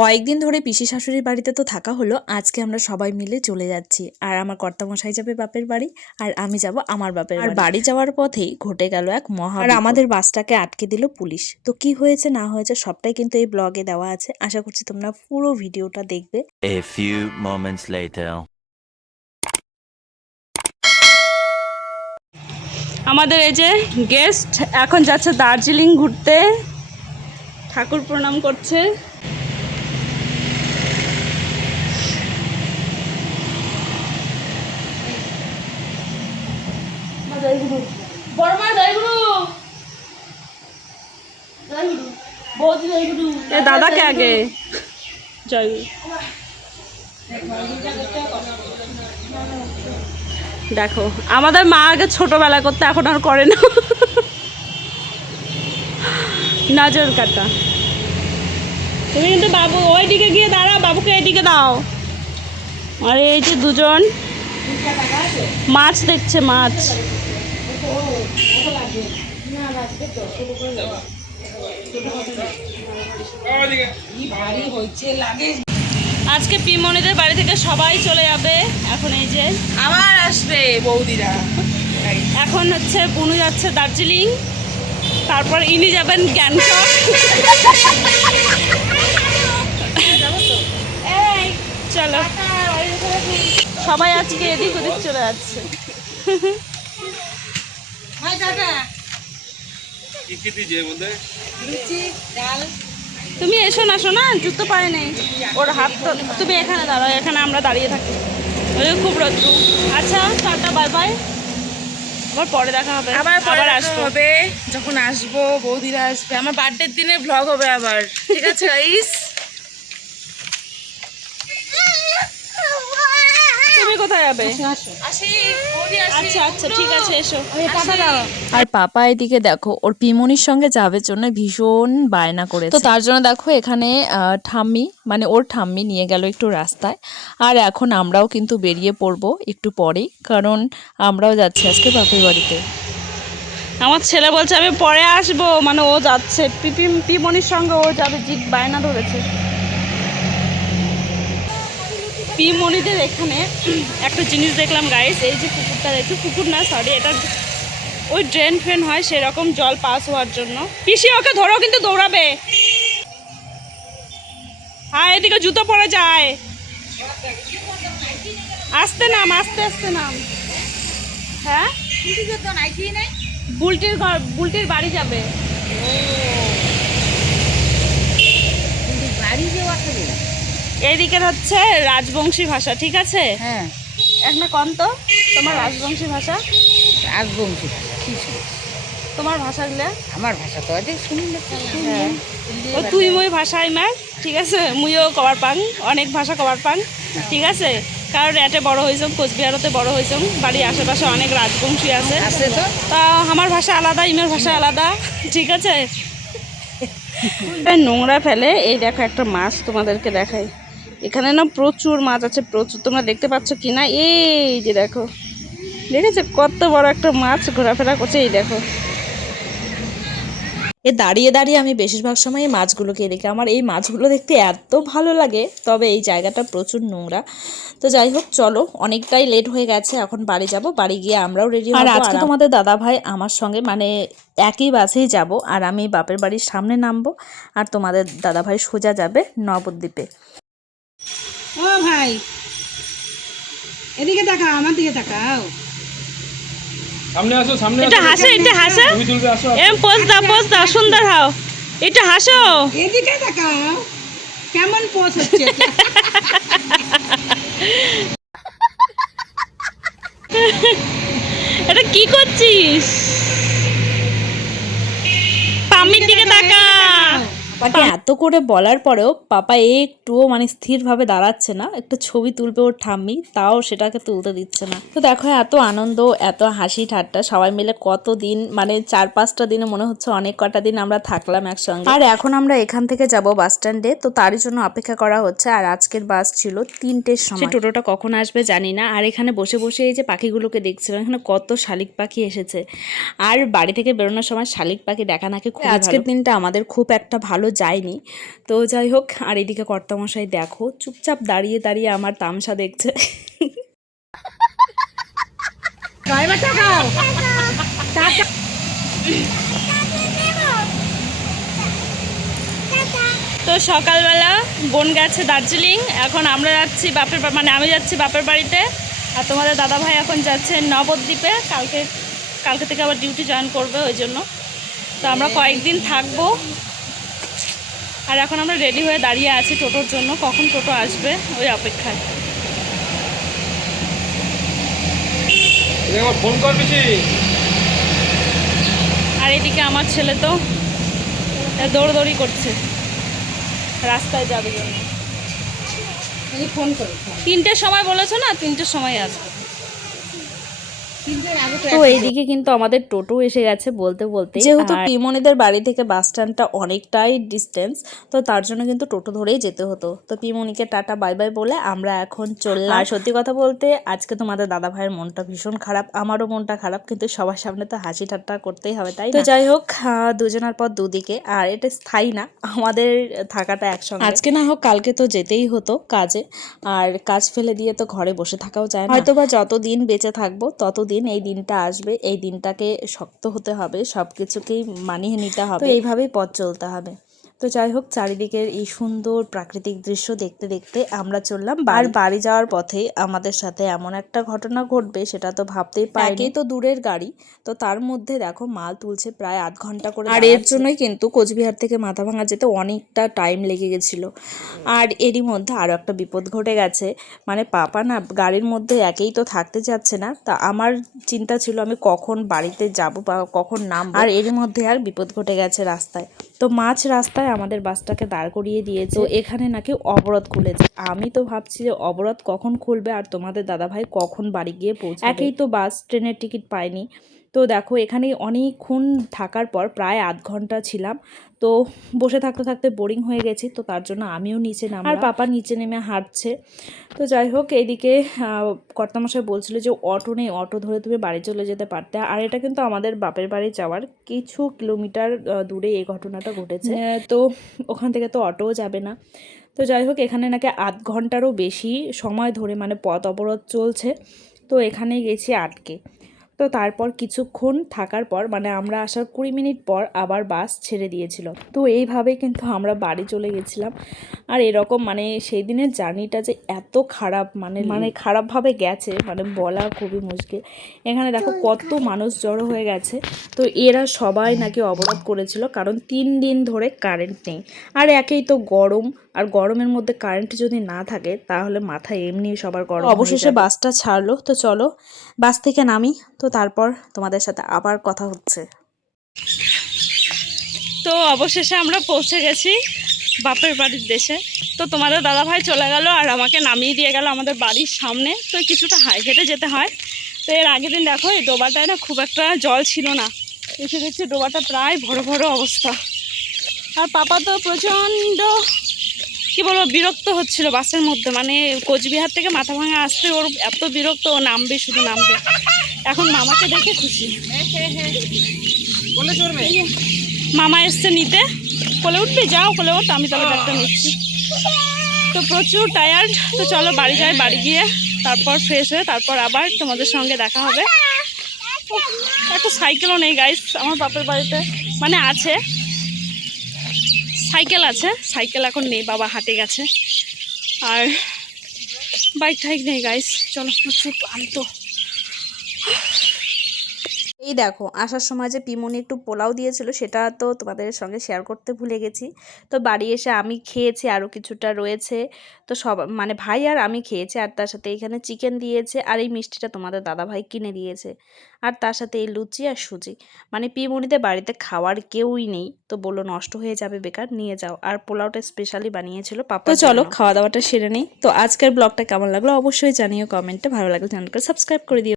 কয়েকদিন ধরে পিসি শাশুড়ির বাড়িতে তো থাকা হলো, আজকে আমরা সবাই মিলে চলে যাচ্ছি। আর আমার কর্তামশাই যাবে বাপের বাড়ি, আর আমি যাব আমার বাপের বাড়ি। আর বাড়ি যাওয়ার পথেই ঘটে গেল এক মহা, আর আমাদের বাসটাকে আটকে দিল পুলিশ। তো কি হয়েছে না হয়েছে সবটাই কিন্তু এই ব্লগে দেওয়া আছে, আশা করছি তোমরা পুরো ভিডিওটা দেখবে। A few moments later. আমাদের এই যে গেস্ট এখন যাচ্ছে দার্জিলিং ঘুরতে, ঠাকুর প্রণাম করছে। দাদাকে আগে জয়গুরু। দেখো আমাদের মা আগে ছোটবেলা করতে, এখন আর করে না। নজর কাটা। তুমি কিন্তু বাবু ওইদিকে গিয়ে দাঁড়াও, বাবুকে এইদিকে দাও। আর এই যে দুজন মাছ দেখছে, মাছ। আজকে পিমনিদের বাড়ি থেকে সবাই চলে যাবে। এখন এই যে আবার আসবে বৌদিরা। এখন হচ্ছে বুনু যাচ্ছে দার্জিলিং, তারপর ইনি যাবেন গ্যাংটক। চলো সবাই আজকে এদিক ওদিক চলে যাচ্ছে। তুমি এসো না, শোনা জুতো পায়ে নেই ওর হাত তো। তুমি এখানে দাঁড়াও, এখানে আমরা দাঁড়িয়ে থাকি, ওই খুব রোদ্রু। আচ্ছা টাটা, বাই বাই, আবার পরে দেখা হবে। আবার আসবো হবে যখন আসবো, বৌদিরা আসবে, আমার বার্থডের দিনে ভ্লগ হবে আবার, ঠিক আছে গাইস? তুমি কোথায় যাবে? আসি বৌদি, আসি। আচ্ছা আচ্ছা ঠিক আছে, এসো। আর পাপা এদিকে দেখো ওর পিমনির সঙ্গে যাবে জন্য ভীষণ বায়না করেছে। তো তার জন্য দেখো এখানে ঠাম্মি মানে ওর ঠাম্মি নিয়ে গেল একটু রাস্তায়। আর এখন আমরাও কিন্তু বেরিয়ে পড়বো একটু পরেই, কারণ আমরাও যাচ্ছি আজকে বাপের বাড়িতে। আমার ছেলে বলছে আমি পরে আসবো, মানে ও যাচ্ছে পিমনির সঙ্গে, ও যাবে, জিদ বায়না ধরেছে। পিমনিদের এখানে একটা জিনিস দেখলাম গাইস, এই যে পুকুরটা দেখছি, পুকুর না সরি, এটা ওই ড্রেন ফ্রেন হয় সেরকম জল পাস হওয়ার জন্য। পিসি ওকে ধরো কিন্তু দৌড়াবে। হ্যাঁ এদিকে জুতো পরে যায়, আস্তে নাম, আস্তে আস্তে নাম। হ্যাঁ বুলটির বাড়ি যাবে। এইদিকের হচ্ছে রাজবংশী ভাষা, ঠিক আছে? হ্যাঁ, একটা কম তো তোমার রাজবংশী ভাষা, রাজবংশী। তোমার ভাষাগুলো। আমার ভাষা তো অনেক শুনলে ও তুই মুই ভাষা আমার, ঠিক আছে? মুইও কবার পাং, অনেক ভাষা কবার পাং, ঠিক আছে? কারণ এতে বড় হয়েছম, কোচবিহারতে বড় হয়েছম, বাড়ির আশেপাশে অনেক রাজবংশী আছে। আছে তো। তা আমার ভাষা আলাদা, ইমের ভাষা আলাদা, ঠিক আছে? নোংরা ফেলে। এই দেখো একটা মাছ তোমাদেরকে দেখাই, এখানে না প্রচুর মাছ আছে, প্রচুর। তোমরা দেখতে পাচ্ছ কি না? এই যে দেখো, দেখেছো কত বড় একটা মাছ ঘোরাফেরা করছে, এই দেখো। এ দাঁড়িয়ে দাঁড়িয়ে আমি বেশিরভাগ সময় এই মাছগুলোকে দেখি, আমার এই মাছগুলো দেখতে এত ভালো লাগে। তবে এই জায়গাটা প্রচুর নোংরা। তো যাই হোক, চলো অনেকটাই লেট হয়ে গেছে, এখন বাড়ি যাব, বাড়ি গিয়ে আমরাও রেডি হব। আর আজকে তোমাদের দাদা ভাই আমার সঙ্গে মানে একই বাসেই যাব, আর আমি বাপের বাড়ির সামনে নামবো, আর তোমাদের দাদা ভাই সোজা যাবে নবদ্বীপে। ও ভাই এদিকে তাকাও, আমার দিকে তাকাও। সামনে আসো, সামনে এটা হাসো, এটা হাসো, তুমি তুলবে, আসো। এম পোজ দাও, সুন্দর হাও, এটা হাসো। এদিকে তাকাও, কেমন পোজ হচ্ছে এটা? এটা কি করছিস? পামির দিকে তাকা। পাপাকে এত করে বলার পরেও পাপা একটুও মানে স্থিরভাবে দাঁড়াচ্ছে না, একটু ছবি তুলবে ওর ঠাম্মি, তাও সেটাকে তুলতে দিচ্ছে না। তো দেখো এত আনন্দ, এত হাসি ঠাট্টা, সবাই মিলে কত দিন, মানে 4-5টা দিনে মনে হচ্ছে অনেক কটা দিন আমরা থাকলাম একসঙ্গে। আর এখন আমরা এখান থেকে যাব বাস স্ট্যান্ডে, তো তারই জন্য অপেক্ষা করা হচ্ছে। আর আজকের বাস ছিল 3টের সময়। টোটোটা কখন আসবে জানি না। আর এখানে বসে বসে এই যে পাখিগুলোকে দেখছিলাম, এখানে কত শালিক পাখি এসেছে। আর বাড়ি থেকে বেরোনোর সময় শালিক পাখি দেখা নাকি খুব, আজকের দিনটা আমাদের খুব একটা ভালো এখনও যায়নি। তো যাই হোক, আর এদিকে কর্তামশাই দেখো চুপচাপ দাঁড়িয়ে দাঁড়িয়ে আমার তামসা দেখছে। তো সকালবেলা বোন গেছে দার্জিলিং, এখন আমরা যাচ্ছি মানে আমি যাচ্ছি বাপের বাড়িতে, আর তোমাদের দাদাভাই এখন যাচ্ছে নবদ্বীপে। কালকে থেকে আবার ডিউটি জয়েন করবে, ওই জন্য তো আমরা কয়েকদিন থাকবো। আর এখন আমরা রেডি হয়ে দাঁড়িয়ে আছি টোটোর জন্য, কখন টোটো আসবে ওই অপেক্ষায়। ফোন কর বেশি। আর এদিকে আমার ছেলে তো দৌড়দৌড়ি করছে রাস্তায় যাবে জন্য। ফোন করো। 3টের সময় বলেছো না, 3টের সময় আসবে। তো এইদিকে কিন্তু আমাদের টোটো এসে গেছে বলতে বলতে, যেহেতু পিমনিদের বাড়ি থেকে বাস স্ট্যান্ডটা অনেকটাই ডিস্টেন্স, তো তার জন্য কিন্তু টোটো ধরেই যেতে হতো। তো পিমনিকে টাটা বাই বাই বলে আমরা এখন চললাম। আর সত্যি কথা বলতে আজকে তোমাদের দাদা ভাইয়ের মনটা ভীষণ খারাপ, আমারও মনটা খারাপ, কিন্তু সবার সামনে তো হাসি ঠাট্টা করতেই হবে, তাই তো যাই হোক, দুজনের পর দুদিকে, আর এটা স্থায়ী না আমাদের থাকাটা একসঙ্গে। আজকে না হোক কালকে তো যেতেই হতো কাজে, আর কাজ ফেলে দিয়ে তো ঘরে বসে থাকাও যায় না। হয়তোবা যতদিন বেঁচে থাকবো ততদিন এই দিনটা আসবে, এই দিনটাকে শক্ত হতে হবে, সবকিছুকেই মানিয়ে নিতে হবে, তো এইভাবেই পথ চলতে হবে। তো যাই হোক, চারিদিকের এই সুন্দর প্রাকৃতিক দৃশ্য দেখতে দেখতে আমরা চললাম। আর বাড়ি যাওয়ার পথে আমাদের সাথে এমন একটা ঘটনা ঘটবে সেটা তো ভাবতেই পারিনি। একেই তো দূরের গাড়ি, তো তার মধ্যে দেখো মাল তুলছে প্রায় আধ ঘন্টা করে, আর এর জন্যই কিন্তু কোচবিহার থেকে মাথাভাঙা যেতে অনেকটা টাইম লেগে গেছিল। আর এরই মধ্যে আরও একটা বিপদ ঘটে গেছে, মানে পাপা না গাড়ির মধ্যে একেই তো থাকতে যাচ্ছে না, তা আমার চিন্তা ছিল আমি কখন বাড়িতে যাব বা কখন নামবো, আর এরই মধ্যে আর বিপদ ঘটে গেছে রাস্তায়। তো মাঝ রাস্তায় আমাদের বাসটাকে দাঁড় করিয়ে দিয়েছে, তো এখানে নাকি অবরোধ খুলেছে। আমি তো ভাবছি যে অবরোধ কখন খুলবে আর তোমাদের দাদাভাই কখন বাড়ি গিয়ে পৌঁছাবে, একেই তো বাস ট্রেনের টিকিট পাইনি। তো দেখো এখানে অনেকক্ষণ থাকার পর প্রায় আধ ঘন্টা ছিলাম, তো বসে থাকতে থাকতে বোরিং হয়ে গেছি, তো তার জন্য আমিও নিচে নামলাম, আর পাপা নিচে নেমে হাঁটছে। তো যাই হোক, এইদিকে কর্তামশাই বলছিল যে অটো নেই, অটো ধরে তুমি বাড়ি চলে যেতে পারতে। আর এটা কিন্তু আমাদের বাপের বাড়ি যাওয়ার কিছু কিলোমিটার দূরে এই ঘটনাটা ঘটেছে, তো ওখান থেকে তো অটোও যাবে না। তো যাই হোক, এখানে নাকি আধ ঘন্টারও বেশি সময় ধরে মানে পথ অবরোধ চলছে, তো এখানে গেছি আটকে। তো তারপর কিছুক্ষণ থাকার পর মানে আমরা আসার 20 মিনিট পর আবার বাস ছেড়ে দিয়েছিল। তো এইভাবে কিন্তু আমরা বাড়ি চলে গেছিলাম। আর এরকম মানে সেই দিনের জার্নিটা যে এত খারাপ, মানে খারাপভাবে গেছে মানে বলা খুবই মুশকিল। এখানে দেখো কত মানুষ জড়ো হয়ে গেছে। তো এরা সবাই নাকি অবরোধ করেছিল কারণ 3 দিন ধরে কারেন্ট নেই, আর একেই তো গরম, আর গরমের মধ্যে কারেন্ট যদি না থাকে তাহলে মাথায় এমনি সবার গরম। অবশেষে বাসটা ছাড়লো, তো চলো বাস থেকে নামি, তো তারপর তোমাদের সাথে আবার কথা হচ্ছে। তো অবশেষে আমরা পৌঁছে গেছি বাপের বাড়ির দেশে। তো তোমাদের দাদাভাই চলে গেল আর আমাকে নামিয়ে দিয়ে গেল আমাদের বাড়ির সামনে, তো কিছুটা হেঁটে যেতে হয়। তো এর আগের দিন দেখো এই ডোবাটায় না খুব একটা জল ছিল না, এসে দেখছি ডোবাটা প্রায় ভরো ভরো অবস্থা। আর পাপা তো প্রচণ্ড কী বলবো বিরক্ত হচ্ছিল বাসের মধ্যে, মানে কোচবিহার থেকে মাথাভাঙা আসতে ওর এত বিরক্ত, ও নামবে শুধু নামবে। এখন মামাকে দেখে খুশি, মামা এসছে নিতে। কোলে উঠবি? যাও কোলে উঠ, আমি তাহলে ব্যাগটা নিচ্ছি। তো প্রচুর টায়ার্ড, তো চলো বাড়ি যাই, বাড়ি গিয়ে তারপর ফ্রেশ হয়ে তারপর আবার তোমাদের সঙ্গে দেখা হবে। একটা সাইকেলও নেই গাইস আমার বাপের বাড়িতে, মানে আছে সাইকেল আছে, সাইকেল এখন নেই, বাবা হাঁটে গেছে। আর বাইক ঠাইক নেই গাইস, চলো প্রচুর ক্লান্ত। এই দেখো আসার সময় যে পিমনি একটু পোলাও দিয়েছিল সেটা তো তোমাদের সঙ্গে শেয়ার করতে ভুলে গেছি। তো বাড়ি এসে আমি খেয়েছি, আরও কিছুটা রয়েছে, তো সব মানে ভাই আর আমি খেয়েছি, আর তার সাথে এখানে চিকেন দিয়েছে, আর এই মিষ্টিটা তোমাদের দাদা ভাই কিনে দিয়েছে, আর তার সাথে এই লুচি আর সুজি। মানে পিমনিতে বাড়িতে খাওয়ার কেউই নেই, তো বললো নষ্ট হয়ে যাবে বেকার, নিয়ে যাও। আর পোলাওটা স্পেশালি বানিয়েছিল পাপা। তো চলো খাওয়া দাওয়াটা সেরে নেই। তো আজকের ব্লগটা কেমন লাগলো অবশ্যই জানিও কমেন্টে, ভালো লাগলে চ্যানেলকে সাবস্ক্রাইব করে দিও।